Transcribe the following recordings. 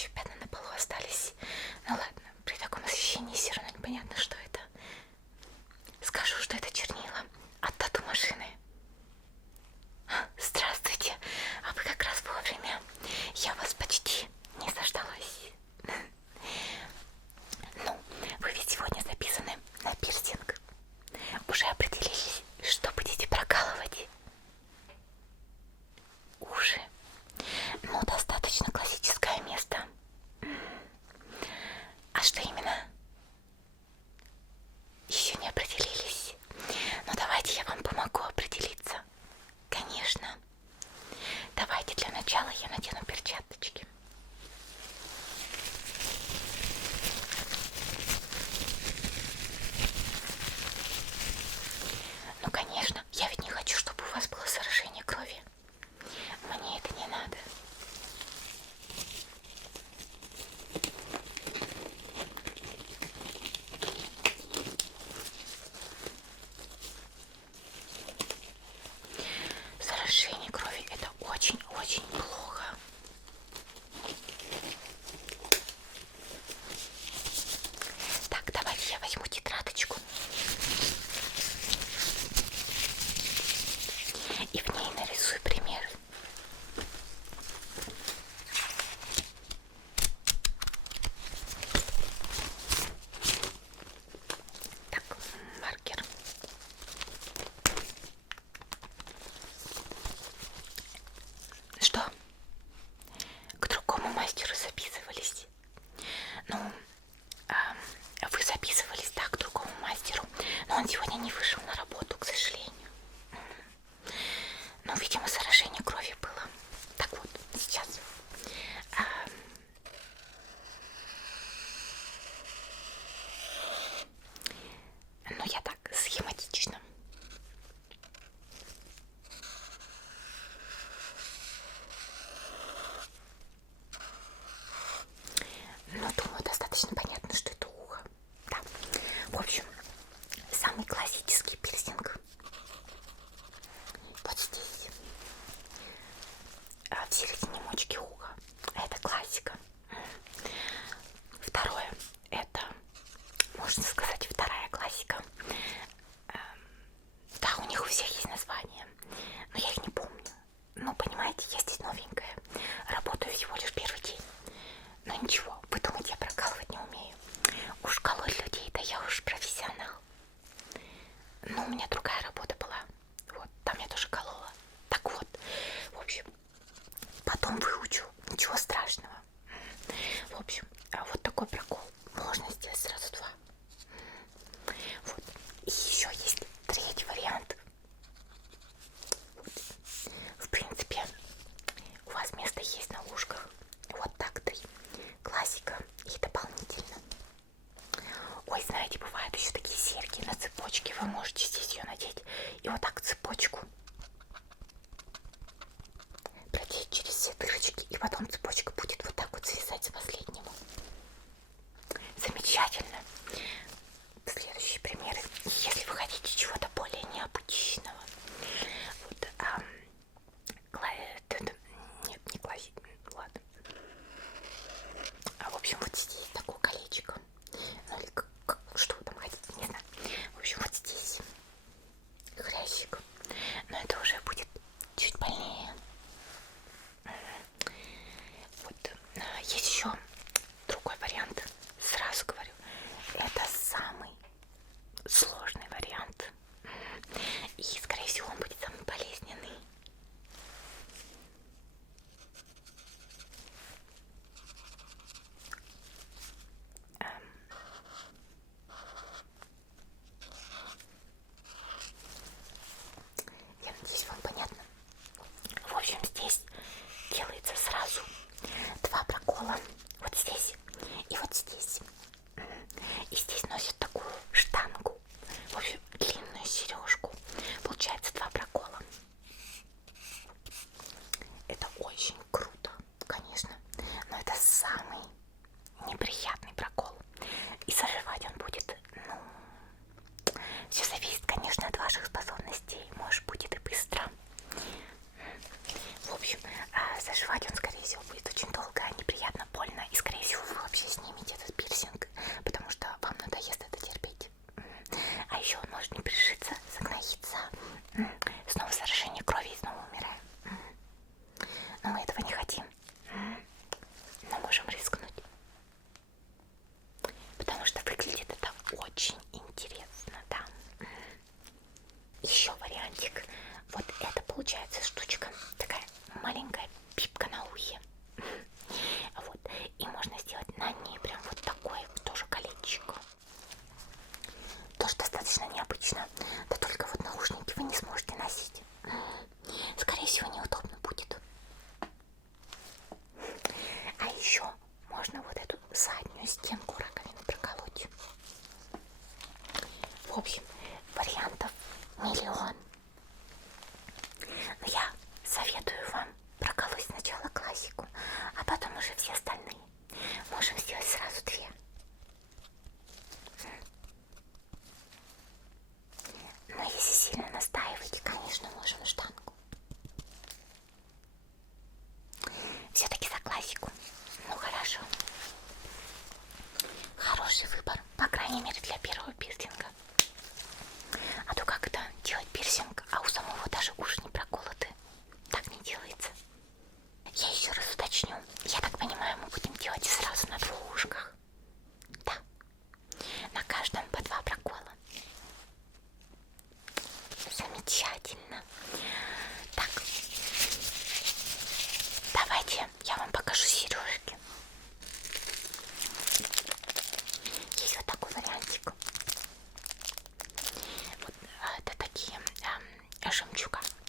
еще пятна на полу остались. Ну ладно, при таком освещении все равно непонятно, что это. Скажу, что это чернила от тату-машины. Здравствуйте, а вы как раз вовремя. Я вас почти не заждалась. Ну, вы ведь сегодня записаны на пирсинг. Уже определились, что будете прокалывать? Уши. Ну, достаточно классическое место. А что именно? Еще не определились. Ну, давайте я вам помогу определиться. Конечно. Давайте для начала я надену перчаточки. Ну, конечно, я ведь не хочу, чтобы у вас было заражение крови. Мне это не надо. Заражение крови — это очень-очень плохо. Так, давайте я возьму тетрадочку. И в ней нарисую примеры. Так, маркер. Что? К другому мастеру записывались? Ну, вы записывались, да, к другому мастеру, но он сегодня не вышел на работу, к сожалению. Ну, видимо, заражение крови было. Так вот, сейчас. Ну, я так, схематично. Ну, думаю, достаточно понятно, что это ухо. Да. В общем, самый классический пирсинг вот здесь, в середине мочки уха. Это классика. Второе, это, можно сказать, вторая классика. Да, у них у всех есть названия, но я их не помню. Ну, понимаете, я здесь новенькая, работаю всего лишь первый день. Но ничего, вы думаете, я прокалывать не умею? Уж колоть людей, да я уж профессионал. Ну, у меня другая работа была. Вот, там я тоже колола. Так вот, в общем, потом выучу, ничего страшного. В общем, вот такой прокол. Можно сделать сразу два. Вот. И еще есть третий вариант. Вот. В принципе, у вас место есть на ушках. Вот так 3. Классика и дополнительно. Ой, знаете, бывают еще такие серьги на цепочке. Вы можете здесь ее надеть и вот так цепочку продеть через все дырочки, и потом цепочка будет вот так вот свисать с последнего. Замечательно. Следующие примеры. Если вы хотите чего-то более необычного, вот, нет, не классик, ладно. В общем, вот здесь такое колечко. Ну или что вы там хотите, не знаю. В общем, вот здесь хрящик.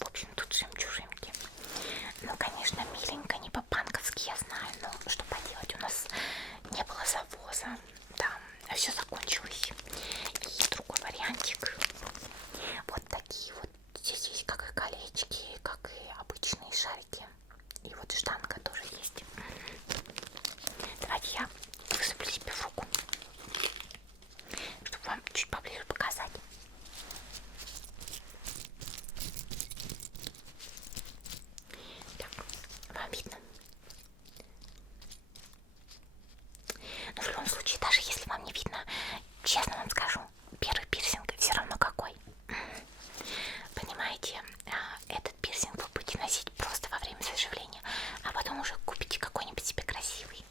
В общем, тут жемчужинки. Ну, конечно, миленько, не по-панковски, я знаю, но что поделать, у нас не было завоза, да, все закончилось. И другой вариантик. Вот такие вот, здесь есть как и колечки, как и обычные шарики. И вот штанга тоже есть. Давайте я высыплю себе в руку, чтобы вам чуть поближе показать. Так, вам видно? Но в любом случае, даже если вам не видно, честно вам скажу, первый пирсинг все равно какой. Понимаете, этот пирсинг вы будете носить просто во время заживления, а потом уже купите какой-нибудь себе красивый.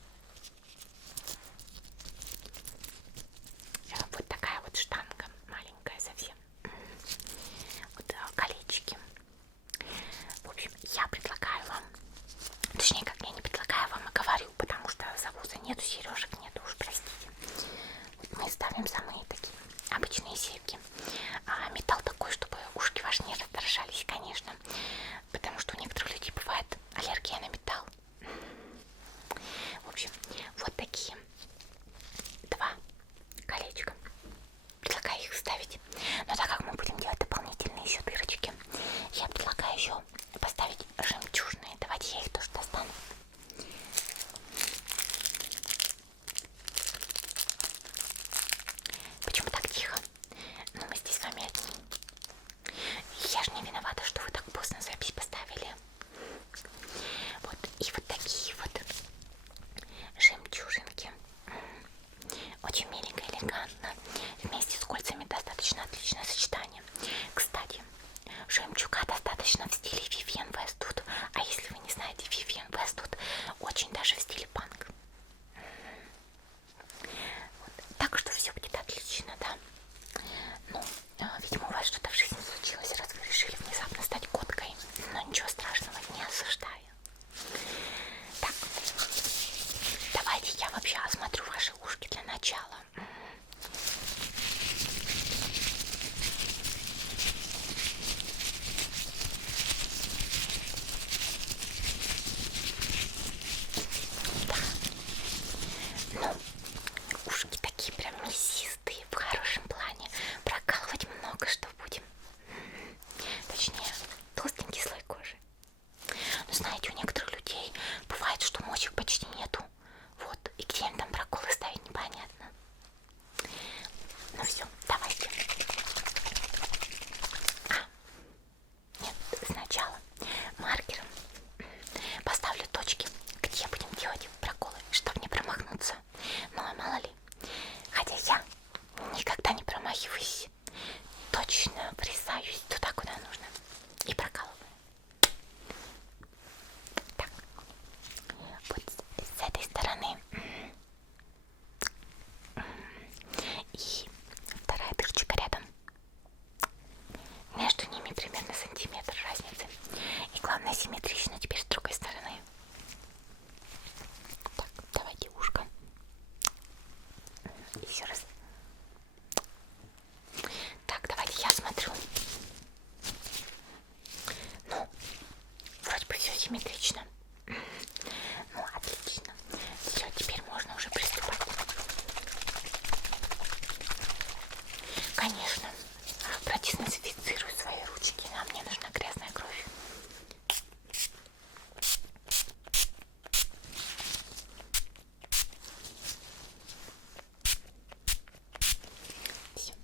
Вот такая вот штанга, маленькая совсем. Вот колечки. В общем, я предлагаю вам, точнее, как я не предлагаю вам, а говорю, потому что завоза нету, сережек нету, уж простите. Вот мы ставим самые такие обычные серьги. Металл такой, чтобы ушки ваши не раздражались, конечно, потому что у некоторых людей бывает аллергия на металл. В общем, вот такие два колечка. Предлагаю их вставить. Но так как мы будем делать дополнительные еще дырочки, я предлагаю еще поставить жемчужные. Давайте я их тоже достану. Почему так тихо? Ну, мы здесь с вами одни. Я же не виновата, что вы так поздно запись поставили. Вот, и вот такие вот жемчужинки. Очень миленько, элегантно. Вместе с кольцами достаточно отличное сочетание. Кстати, жемчуга достаточно в стиле Vivienne Westwood. А если вы не знаете, Vivienne Westwood очень даже в стиле панк. Вот. Так что все будет отлично, да? Ну, видимо, у вас что-то в жизни случилось, раз вы решили внезапно стать коткой. Но ничего страшного, не осуждаю. Так, давайте я вообще осмотрю ваши ушки для начала. Да. Ну, ушки такие прям мясистые, в хорошем плане. Прокалывать много что будем. Точнее, толстенький слой кожи. Но знаете, у некоторых людей бывает, что мочек почти нету. Вот, и где им там проколы ставить, непонятно. Ну все, давайте. Нет, сначала маркером поставлю точки, где будем делать проколы, чтобы не промахнуться. Ну а мало ли, хотя я никогда не промахиваюсь, точно врезаюсь туда, куда нужно, и прокалываю. Так, вот с этой стороны. И вторая дырочка рядом. Между ними примерно сантиметр разницы. И главное, симметрично теперь с другой стороны. Так, давайте ушко. Еще раз. Так, давайте я смотрю. Ну, вроде бы все симметрично. Ну, отлично. Все, теперь можно уже приступать. Конечно, продезинфицирую свои ручки. Нам не нужна грязная кровь. Все.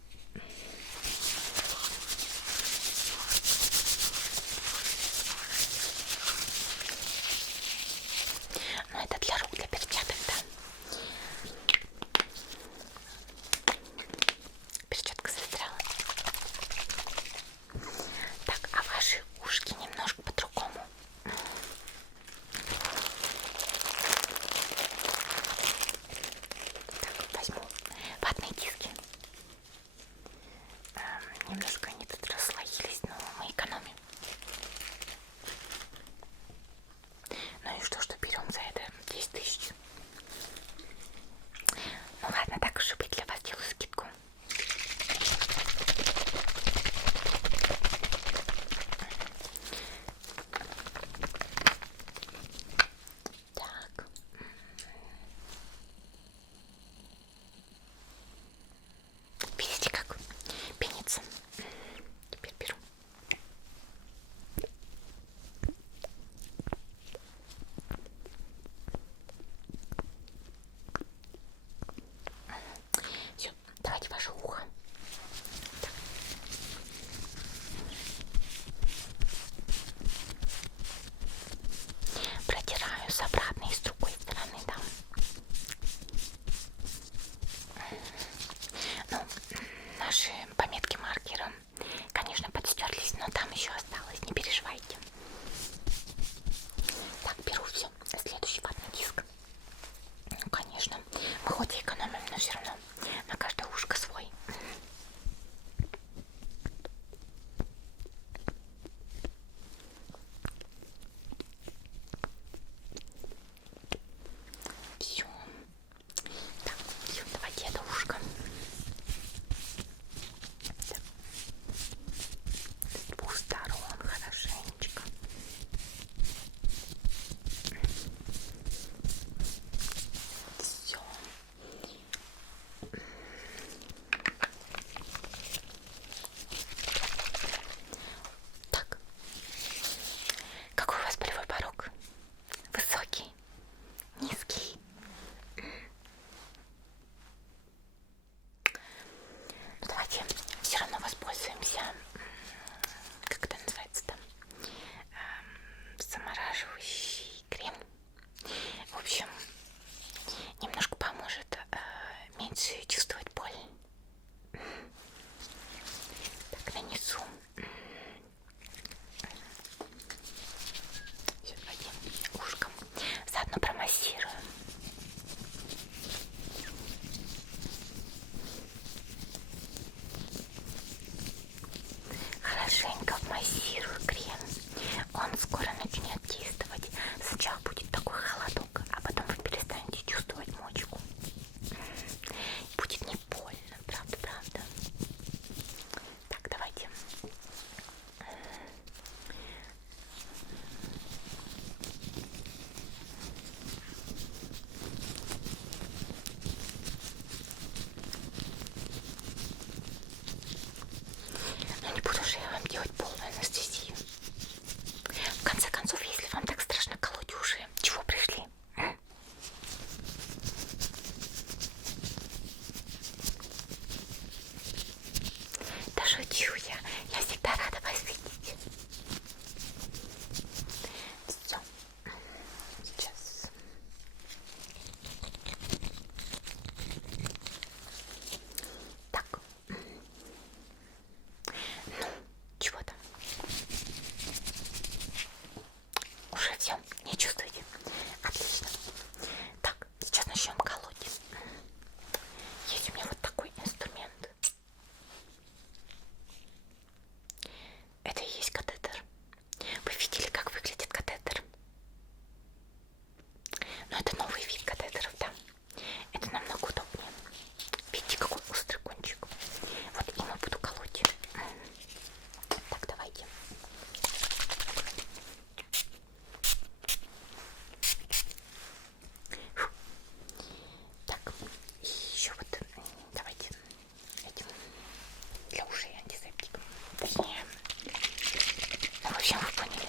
вы поняли?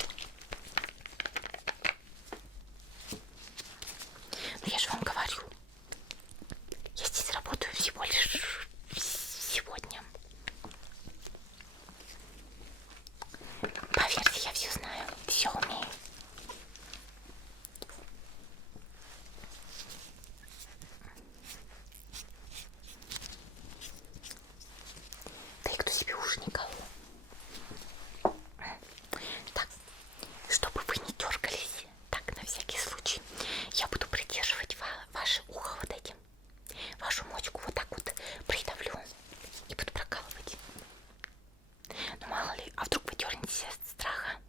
Но я же вам говорю, я здесь работаю всего лишь сегодня. Поверьте, я все знаю, все умею. Да и кто себе уши не колол. Так, чтобы вы не дергались, так, на всякий случай, я буду придерживать ваше ухо вот этим. Вашу мочку вот так вот придавлю и буду прокалывать. Ну мало ли, а вдруг вы дернетесь от страха.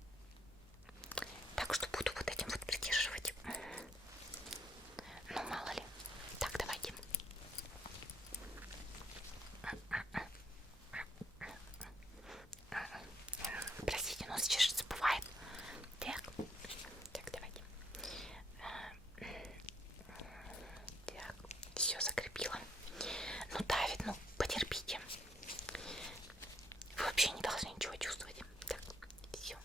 Так что буду вот этим вот придерживать. Ну мало ли. Так, давайте. Простите, но сейчас же забывает. Так, так, давайте. Так, все закрепила. Ну давит, ну потерпите. Вы вообще не должны ничего чувствовать. Так, все.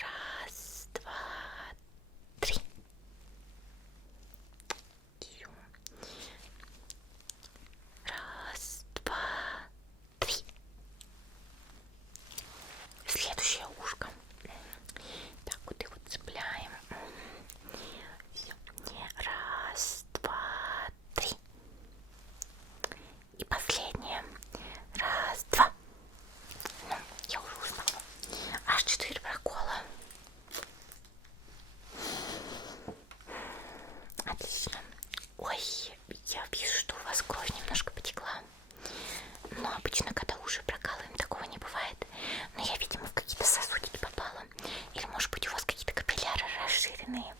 Раз, два, три. Все. Раз, два, три. Следующее ушко. Так, вот и вот цепляем. Все. Раз, два, три. И последнее. Раз, два. Ну, я уже устала. Аж 4 прокола. Отлично. Ой, я вижу, что у вас кровь немножко потекла. Но обычно, когда уши прокалываем, такого не бывает. Но я, видимо, в какие-то сосудики попала. Или, может быть, у вас какие-то капилляры расширенные.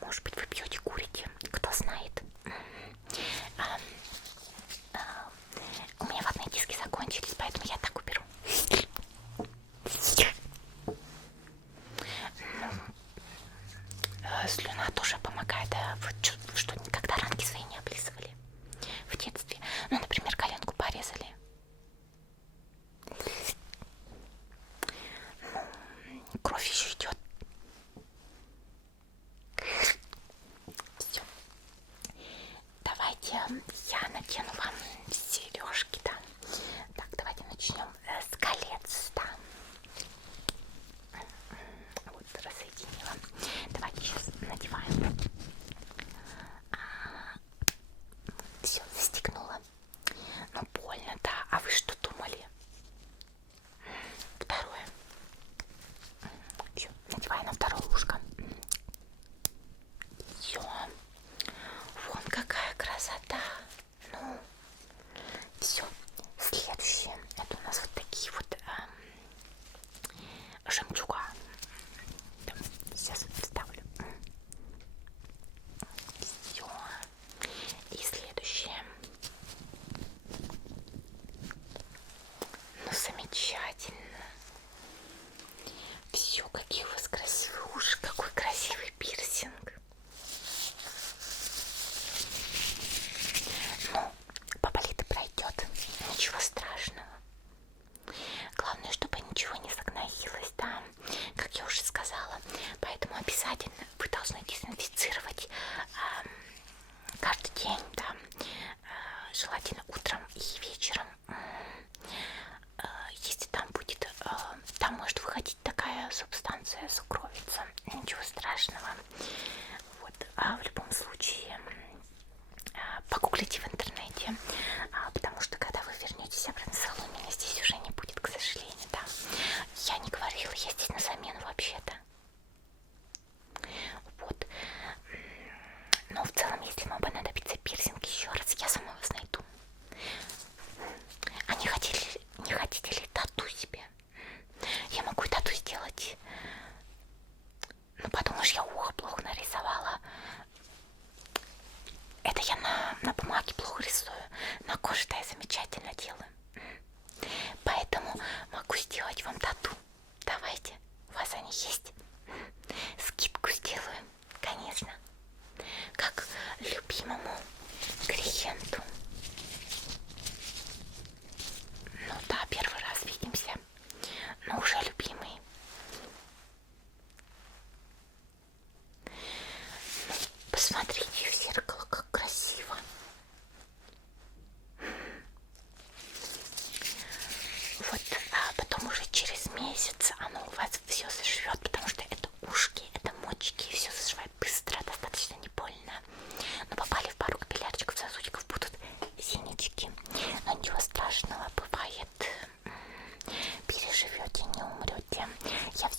Может быть, вы пьете, курите. Кто знает. У меня ватные диски закончились, поэтому я так уберу. Слюна тоже помогает. Да? Вы что, никогда ранки свои не облизывали в детстве? Ну, например, коленку порезали. Ну, кровь еще идет. Все. Давайте я надену вам сережки, да. Так, давайте начнем с колец, да. Вот, рассоединила. Давайте сейчас надеваем. Все, застегнула. Ну, больно, да. А вы что думали? Второе. Все, надеваю на второе ушко. Все. Вон какая красота. Ну, все. Следующее. Это у нас вот такие вот жемчуга. Там, сейчас вставлю. Все. И следующее. Ну, замечательно. Все, какие у вас красивые уши, какой красивый пирсинг. Ну, поболит и пройдет. Ничего страшного. Главное, чтобы ничего не загноилось, да, как я уже сказала. Поэтому обязательно вы должны дезинфицировать каждый день, да, желательно утром и вечером. Если там будет, там может выходить такая субстанция, сукровица, ничего страшного. Вот, в любом случае погуглите в интернете, потому что когда вы вернетесь обратно в салон, меня здесь уже не будет, к сожалению, да. Я не говорила, я здесь на замену вообще-то. Вот. Но в целом, если вам понадобится пирсинг еще раз, я сама вас найду. А не хотите ли тату себе? Я могу тату сделать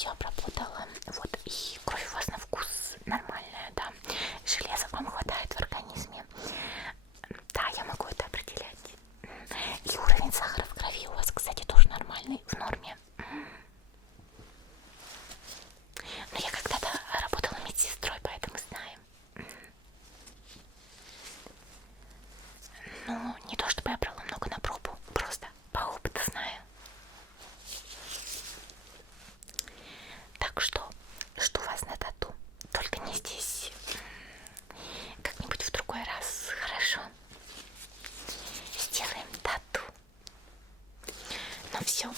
полностью обработала. Вот, и кровь у вас на вкус нормальная, да. Железа вам хватает в организме. Да, я могу это определять. И уровень сахара в крови у вас, кстати, тоже нормальный, в норме. Но я когда-то работала медсестрой, поэтому знаю. Ну, не то чтобы я брала много на пробу, просто по опыту знаю. Так что, жду вас на тату. Только не здесь. Как-нибудь в другой раз, хорошо? Сделаем тату. Ну все,